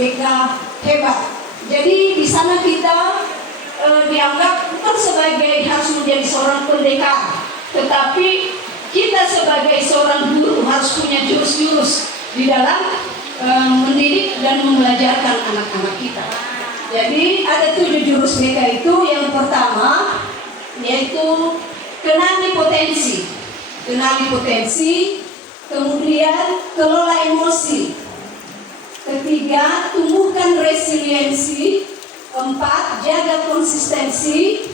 BK hebat. Jadi di sana kita dianggap bukan sebagai harus menjadi seorang pendekar, tetapi kita sebagai seorang guru harus punya jurus-jurus di dalam mendidik dan membelajarkan anak-anak kita. Jadi ada 7 jurus BK itu. Yang pertama yaitu kenali potensi. Kenali potensi, kemudian kelola emosi. Ketiga, tumbuhkan resiliensi. 4, jaga konsistensi.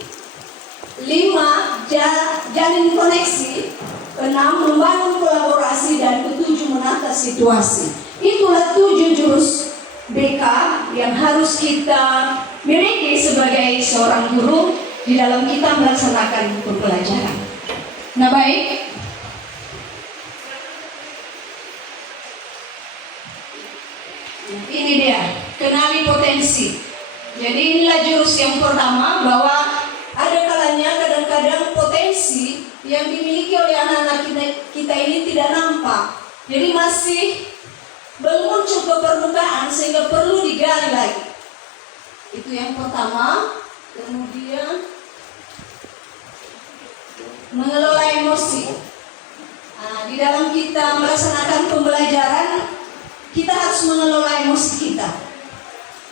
5, jalin koneksi. 6, membangun kolaborasi. Dan 7, menata situasi. Itulah 7 jurus BK yang harus kita miliki sebagai seorang guru di dalam kita melaksanakan pembelajaran. Nah, baik. Ini dia, kenali potensi. Jadi inilah jurus yang pertama, bahwa ada kalanya kadang-kadang potensi yang dimiliki oleh anak-anak kita ini tidak nampak. Jadi masih belum muncul ke permukaan sehingga perlu digali lagi. Itu yang pertama. Kemudian mengelola emosi. Nah, di dalam kita melaksanakan pembelajaran, kita harus mengelola emosi kita.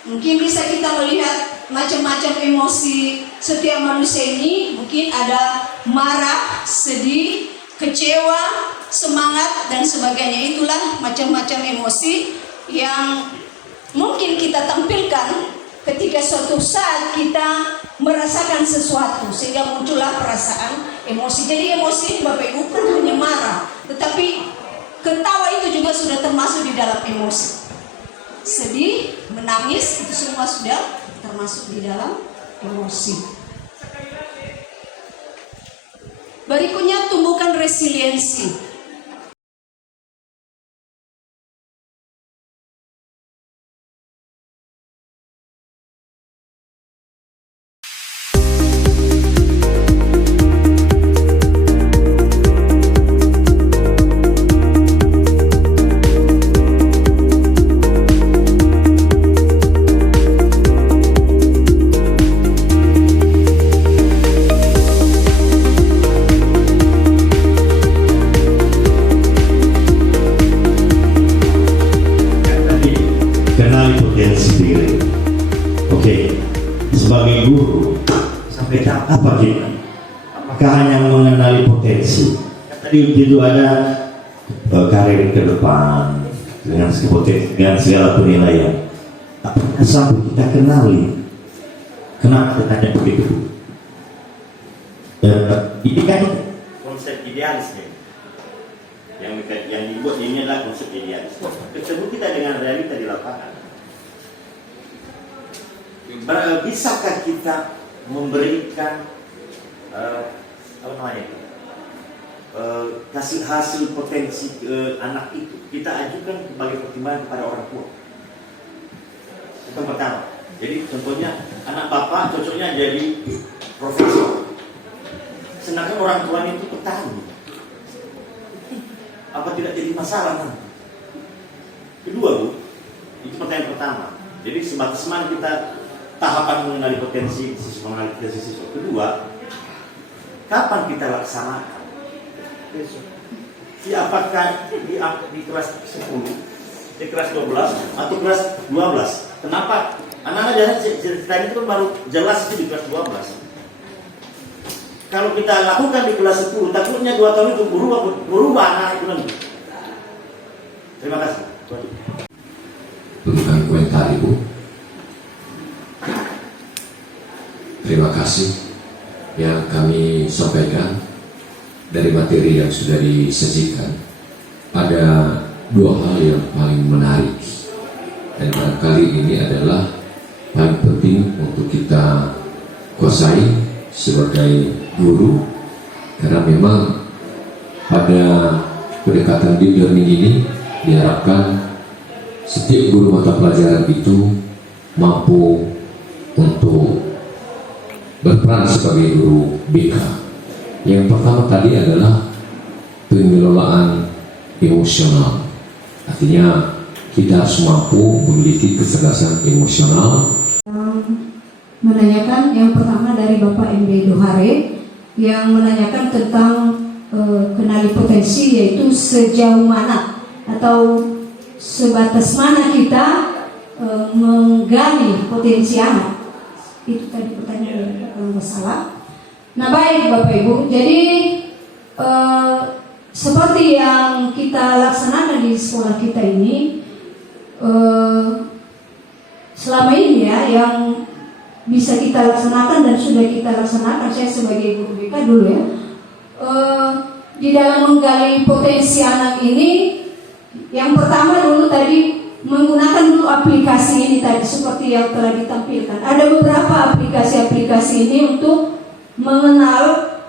Mungkin bisa kita melihat macam-macam emosi setiap manusia ini. Mungkin ada marah, sedih, kecewa, semangat, dan sebagainya. Itulah macam-macam emosi yang mungkin kita tampilkan ketika suatu saat kita merasakan sesuatu, sehingga muncullah perasaan emosi. Jadi emosi Bapak Ibu bukan hanya marah, tetapi ketawa itu juga sudah termasuk di dalam emosi. Sedih, menangis, itu semua sudah termasuk di dalam emosi. Berikutnya, tumbuhkan resiliensi. Kenali potensi diri. Oke, sebagai guru sampai tahap apa kita? Apakah hanya mengenali potensi? Tadi itu ada karir ke depan dengan segala penilaian. Apakah sampai kita kenali? Kenapa kita tanya begitu? Ini kan konsep idealisme yang dibuat ini adalah konsep idealis. Ketemu kita dengan realita di lapangan. Bisakah kita memberikan kasih hasil potensi anak itu? Kita ajukan sebagai pertimbangan kepada orang tua. Itu pertama. Jadi contohnya anak bapak cocoknya jadi profesor, sedangkan orang tuanya itu petani. Apa tidak jadi masalah nanti? Kedua, Bu, itu pertanyaan pertama. Jadi sebatas mana kita tahapan mengenali potensi siswa, mengenali potensi siswa. Kedua, kapan kita laksanakan? Apakah di kelas 10, di kelas 12, atau kelas 12? Kenapa? Anak-anak cerita itu kan baru jelas itu di kelas 12. Kalau kita lakukan di kelas 10, takutnya 2 tahun itu berubah anak itu nanti. Terima kasih. Berikan komentar Ibu. Terima kasih yang kami sampaikan dari materi yang sudah disajikan. Ada 2 hal yang paling menarik, dan barangkali ini adalah paling penting untuk kita kuasai sebagai guru, karena memang pada pendekatan deep learning ini diharapkan setiap guru mata pelajaran itu mampu untuk berperan sebagai guru BK. Yang pertama tadi adalah pengelolaan emosional, artinya kita harus mampu memiliki kecerdasan emosional. Menanyakan yang pertama dari Bapak MD Dohare yang menanyakan tentang kenali potensi, yaitu sejauh mana atau sebatas mana kita menggali potensi anak. Itu tadi pertanyaannya kalau nggak salah. Nah baik Bapak Ibu, jadi seperti yang kita laksanakan di sekolah kita ini, selama ini ya yang bisa kita laksanakan dan sudah kita laksanakan, saya sebagai guru BK dulu ya, di dalam menggali potensi anak ini, yang pertama dulu tadi menggunakan dulu aplikasi ini tadi seperti yang telah ditampilkan. Ada beberapa aplikasi-aplikasi ini untuk mengenal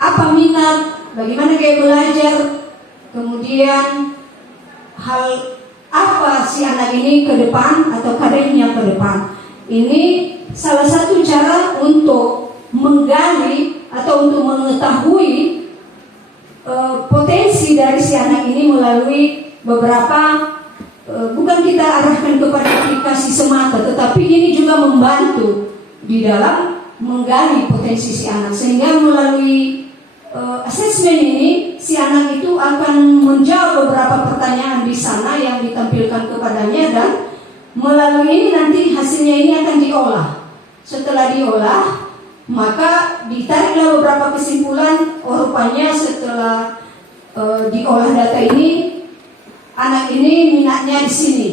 apa minat, bagaimana gaya belajar, kemudian hal apa si anak ini ke depan atau karirnya ke depan. Ini salah satu cara untuk menggali atau untuk mengetahui potensi dari si anak ini melalui beberapa bukan kita arahkan kepada aplikasi semata, tetapi ini juga membantu di dalam menggali potensi si anak, sehingga melalui asesmen ini si anak itu akan menjawab beberapa pertanyaan di sana yang ditampilkan kepadanya, dan melalui ini nanti hasilnya ini akan diolah. Setelah diolah, maka ditariklah beberapa kesimpulan. Rupanya setelah diolah data ini, anak ini minatnya di sini,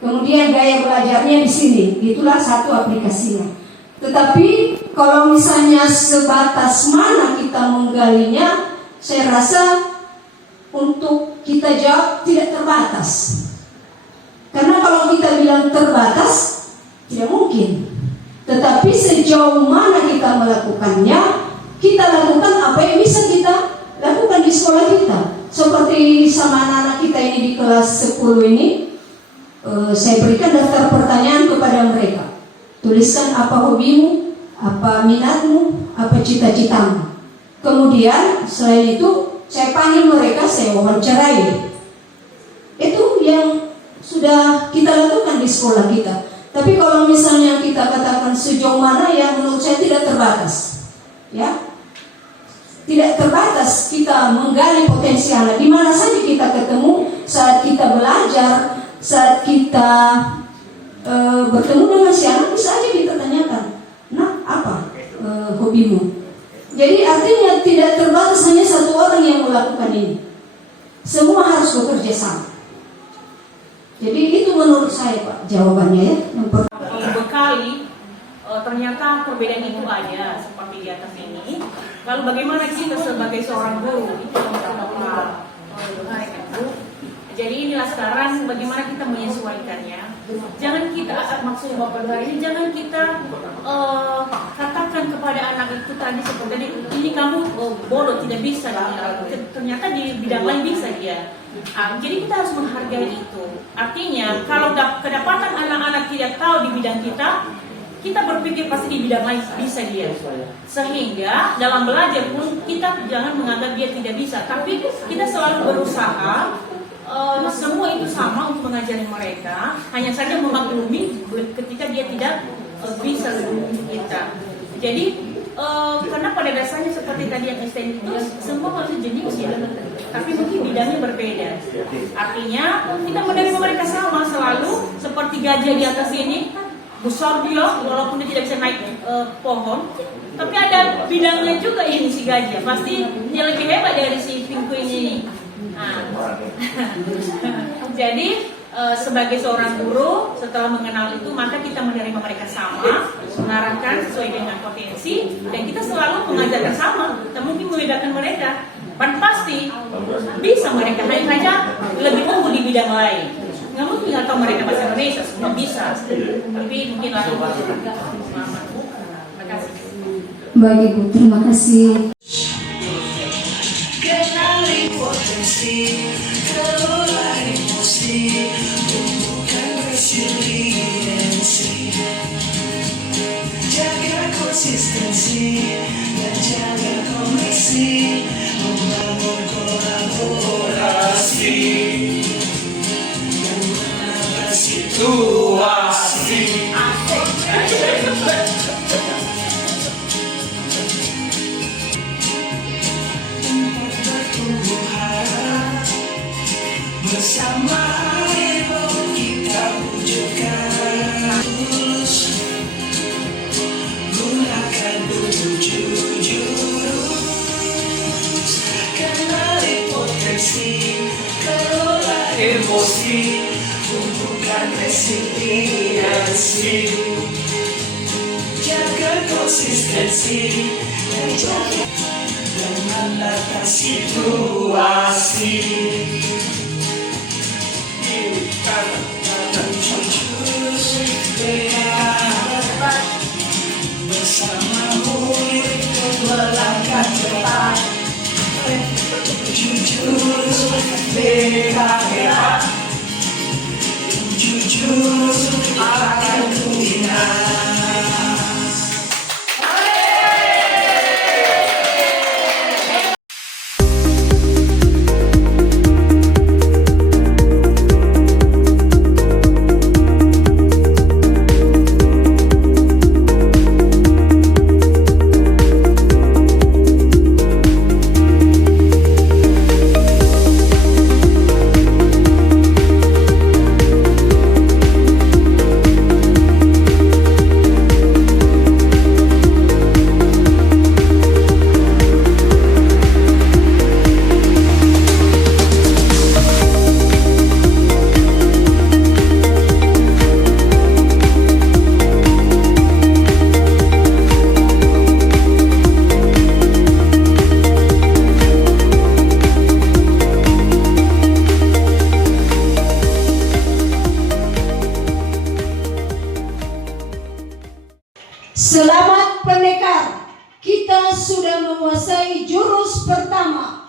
kemudian gaya belajarnya di sini. Itulah satu aplikasinya. Tetapi kalau misalnya sebatas mana kita menggalinya, saya rasa untuk kita jawab tidak terbatas. Karena kalau kita bilang terbatas, tidak mungkin. Tetapi sejauh mana kita melakukannya, kita lakukan apa yang bisa kita lakukan di sekolah kita. Seperti sama anak-anak kita ini di kelas 10 ini, saya berikan daftar pertanyaan kepada mereka. Tuliskan apa hobimu, apa minatmu, apa cita-citamu. Kemudian selain itu saya panggil mereka, saya wawancarai. Itu yang sudah kita lakukan di sekolah kita. Tapi kalau misalnya kita katakan sejauh mana, ya menurut saya tidak terbatas. Ya, tidak terbatas kita menggali potensi anak. Di mana saja kita ketemu, saat kita belajar, saat kita bertemu dengan si anak, bisa aja kita tanyakan, nah apa hobimu? Jadi artinya tidak terbatas hanya satu orang yang melakukan ini. Semua harus bekerja sama. Jadi itu menurut saya Pak jawabannya ya. Yang Bekali ternyata perbedaan itu ada seperti di atas ini. Lalu bagaimana kita sebagai seorang guru itu yang kita jadi inilah sekarang bagaimana kita menyesuaikannya. Jangan kita, maksud Bapak hari ini, jangan kita katakan kepada anak itu tadi seperti ini kamu bodoh, tidak bisa. Ternyata di bidang lain bisa dia. Jadi kita harus menghargai itu. Artinya kalau kedapatan anak-anak tidak tahu di bidang kita berpikir pasti di bidang lain bisa dia. Sehingga dalam belajar pun kita jangan menganggap dia tidak bisa, tapi kita selalu berusaha semua itu sama untuk mengajari mereka. Hanya saja memaklumi ketika dia tidak bisa lebih kita. Jadi karena pada dasarnya seperti tadi yang STM itu semua masih jenius ya, tapi mungkin bidangnya berbeda. Artinya kita menerima mereka sama selalu, seperti gajah di atas ini besar dia, walaupun dia tidak bisa naik pohon, tapi ada bidangnya juga ini si gajah. Pasti dia lebih hebat dari si pinguin ini. Nah, jadi sebagai seorang guru setelah mengenal itu, maka kita menerima mereka sama, mengarahkan sesuai dengan potensi, dan kita selalu mengajarkan sama. Kita mungkin membedakan mereka, dan pasti bisa mereka hanya lebih unggul di bidang lain. Nggak mungkin nggak tahu mereka bahasa Indonesia, semua bisa, tapi mungkin lalu. Terima kasih. Baik Ibu, terima kasih. Kenali potensi, kelola emosi, tumbuhkan resiliensi, jaga konsistensi dan jaga koneksi, membangun kolaborasi. konsistensi menjaga dengan menata situasi. Jujur dengan bersamamu melangkah cepat. Jujur hebat, jujur akan ku ingat. Selamat pendekar, kita sudah menguasai jurus pertama.